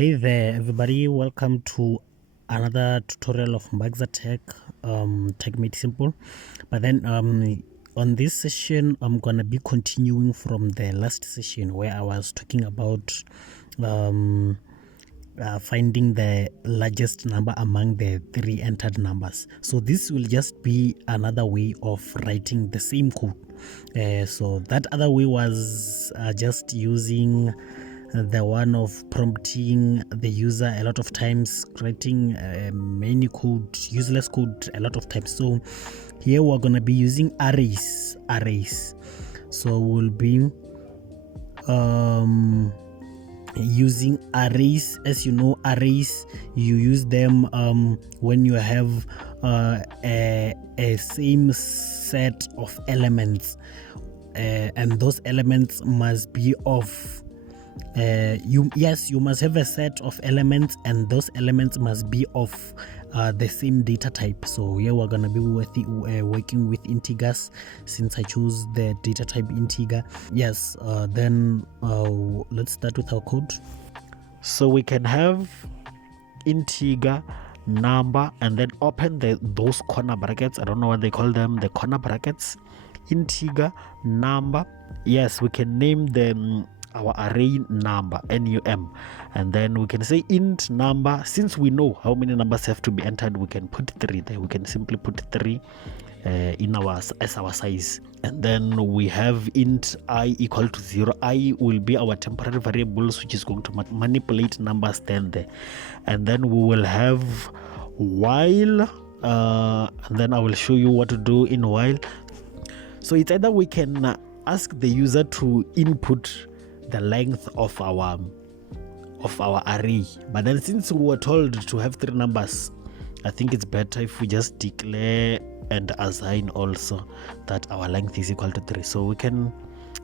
Hey there, everybody. Welcome to another tutorial of Magza Tech Made Simple. But then on this session, I'm gonna be continuing from the last session where I was talking about finding the largest number among the three entered numbers. So this will just be another way of writing the same code. So that other way was just using the one of prompting the user a lot of times, creating many code, useless code a lot of times. So here we're gonna be using arrays. So we'll be using arrays. As you know, arrays, you use them when you have a same set of elements, and those elements must be of you must have a set of elements, and those elements must be of the same data type. So here we're gonna be working with integers, since I chose the data type integer. Then let's start with our code. So we can have integer number and then open those corner brackets. I don't know what they call them, the corner brackets. Integer number. Yes, we can name them our array number, num, and then we can say int number. Since we know how many numbers have to be entered, we can put 3 there. We can simply put 3 as our size, and then we have int I equal to 0. I will be our temporary variables, which is going to manipulate numbers there, and then we will have while, and then I will show you what to do in while. So it's either we can ask the user to input the length of our array, but then since we were told to have 3 numbers, I think it's better if we just declare and assign also that our length is equal to 3. So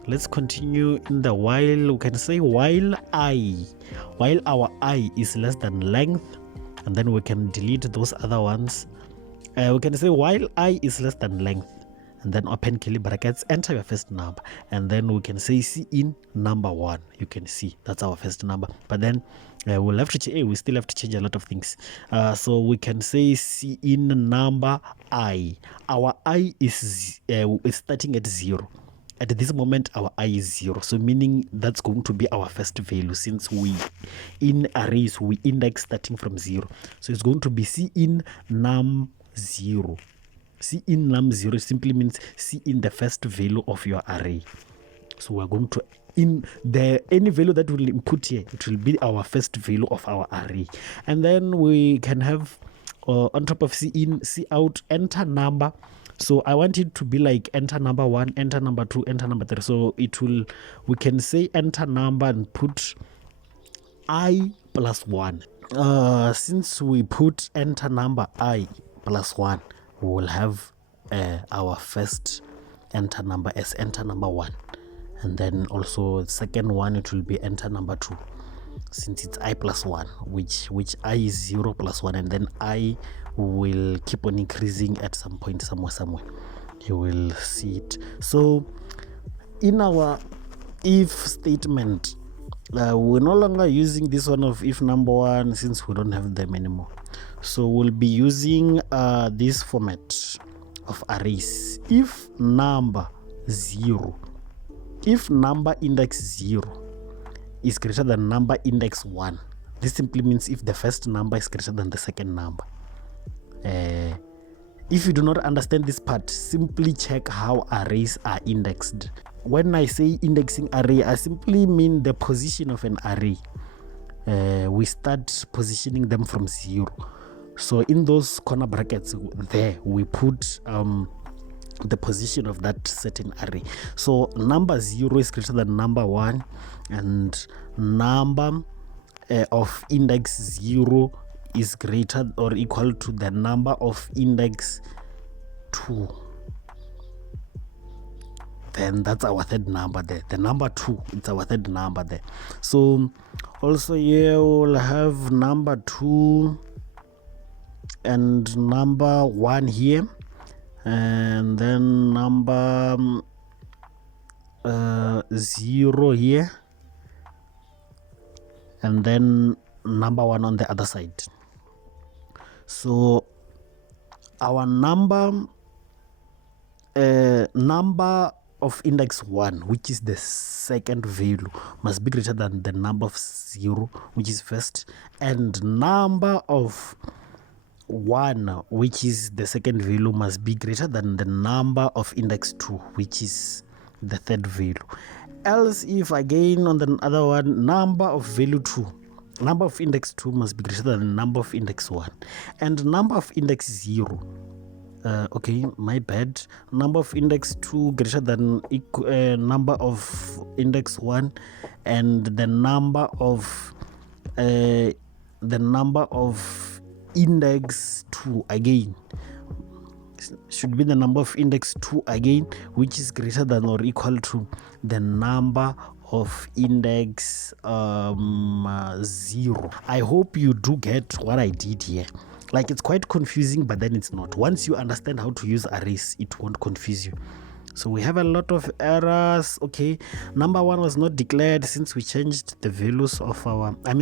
let's continue in the while. We can say while our I is less than length, and then we can delete those other ones. We can say while I is less than length, and then open curly brackets, enter your first number, and then we can say cin number 1. You can see that's our first number, but then we'll have to we still have to change a lot of things. So we can say cin number I. Our I is starting at 0. At this moment our I is 0, so meaning that's going to be our first value, since we in arrays we index starting from 0. So it's going to be cin num 0. Cin num 0 simply means cin the first value of your array. So we're going to any value that will input here, it will be our first value of our array, and then we can have on top of cin, cout enter number. So I want it to be like enter number 1, enter number 2, enter number 3. So we can say enter number and put I plus 1. Since we put enter number I plus 1, we will have our first enter number as enter number 1, and then also second one, it will be enter number 2, since it's I plus 1, which I is 0 plus 1, and then I will keep on increasing at some point somewhere. You will see it. So in our if statement, we're no longer using this one of if number 1, since we don't have them anymore. So we'll be using this format of arrays. If number 0, if number index 0 is greater than number index 1, this simply means if the first number is greater than the second number. If you do not understand this part, simply check how arrays are indexed. When I say indexing array, I simply mean the position of an array. We start positioning them from 0. So in those corner brackets there, we put the position of that certain array. So number 0 is greater than number 1, and number of index 0 is greater or equal to the number of index 2. Then that's our third number there. The number 2, it's our third number there. So also here we'll have number 2 and number 1 here, and then number 0 here, and then number 1 on the other side. So our number of index 1, which is the second value, must be greater than the number of 0, which is first, and number of 1, which is the second value, must be greater than the number of index 2, which is the third value. Else, if again on the other one, number of index 2 must be greater than the number of index 1, and number of index 0, number of index 2 greater than number of index 1, and the number of index 2 again should be the number of index 2 again, which is greater than or equal to the number of index 0. I hope you do get what I did here. Like, it's quite confusing, but then it's not. Once you understand how to use arrays, it won't confuse you. So we have a lot of errors. Okay, number 1 was not declared since we changed the values of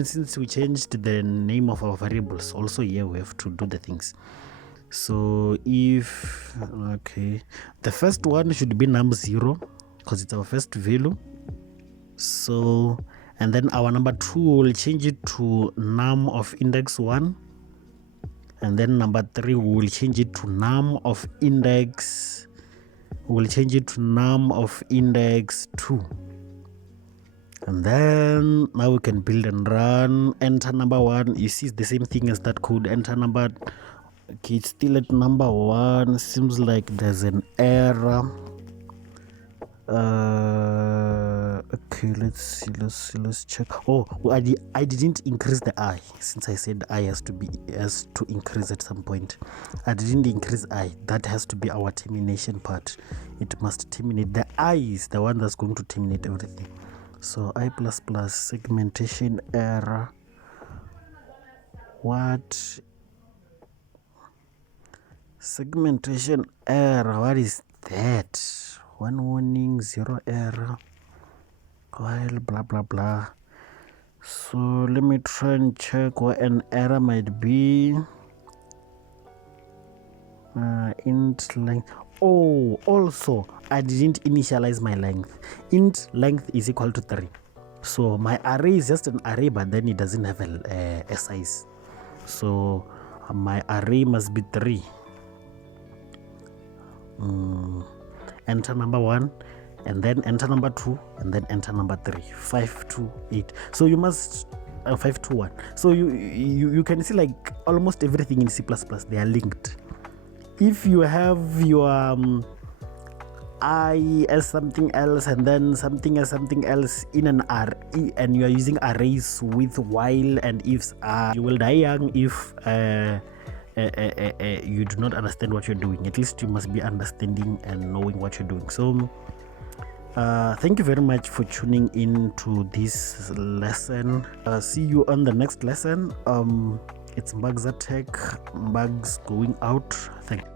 since we changed the name of our variables. Also here we have to do the things. So if the first one should be num0 because it's our first value. So, and then our number 2 will change it to num of index 1, and then number 3 we will change it to num of index 2, and then now we can build and run. Enter number 1. You see, it's the same thing as that code. Enter number. Okay, it's still at number 1. Seems like there's an error. Okay, let's check. Oh, I didn't increase the I, since I said I has to increase at some point. I didn't increase I. That has to be our termination part. It must terminate. The I is the one that's going to terminate everything. So I++ segmentation error. What? Segmentation error. What is that? 1 warning, 0 error, while blah blah blah. So let me try and check what an error might be. Int length. Oh, also I didn't initialize my length. Int length is equal to 3. So my array is just an array, but then it doesn't have a size. So my array must be 3. Enter number 1, and then enter number 2, and then enter number 3. 5 to 8. So you must 5 to 1. So you can see, like, almost everything in C++, they are linked. If you have your I as something else and then something as something else in an array, and you are using arrays with while and ifs, you will die young if you do not understand what you're doing. At least you must be understanding and knowing what you're doing. So thank you very much for tuning in to this lesson. See you on the next lesson. It's Bugs Tech. Bugs going out. Thank you.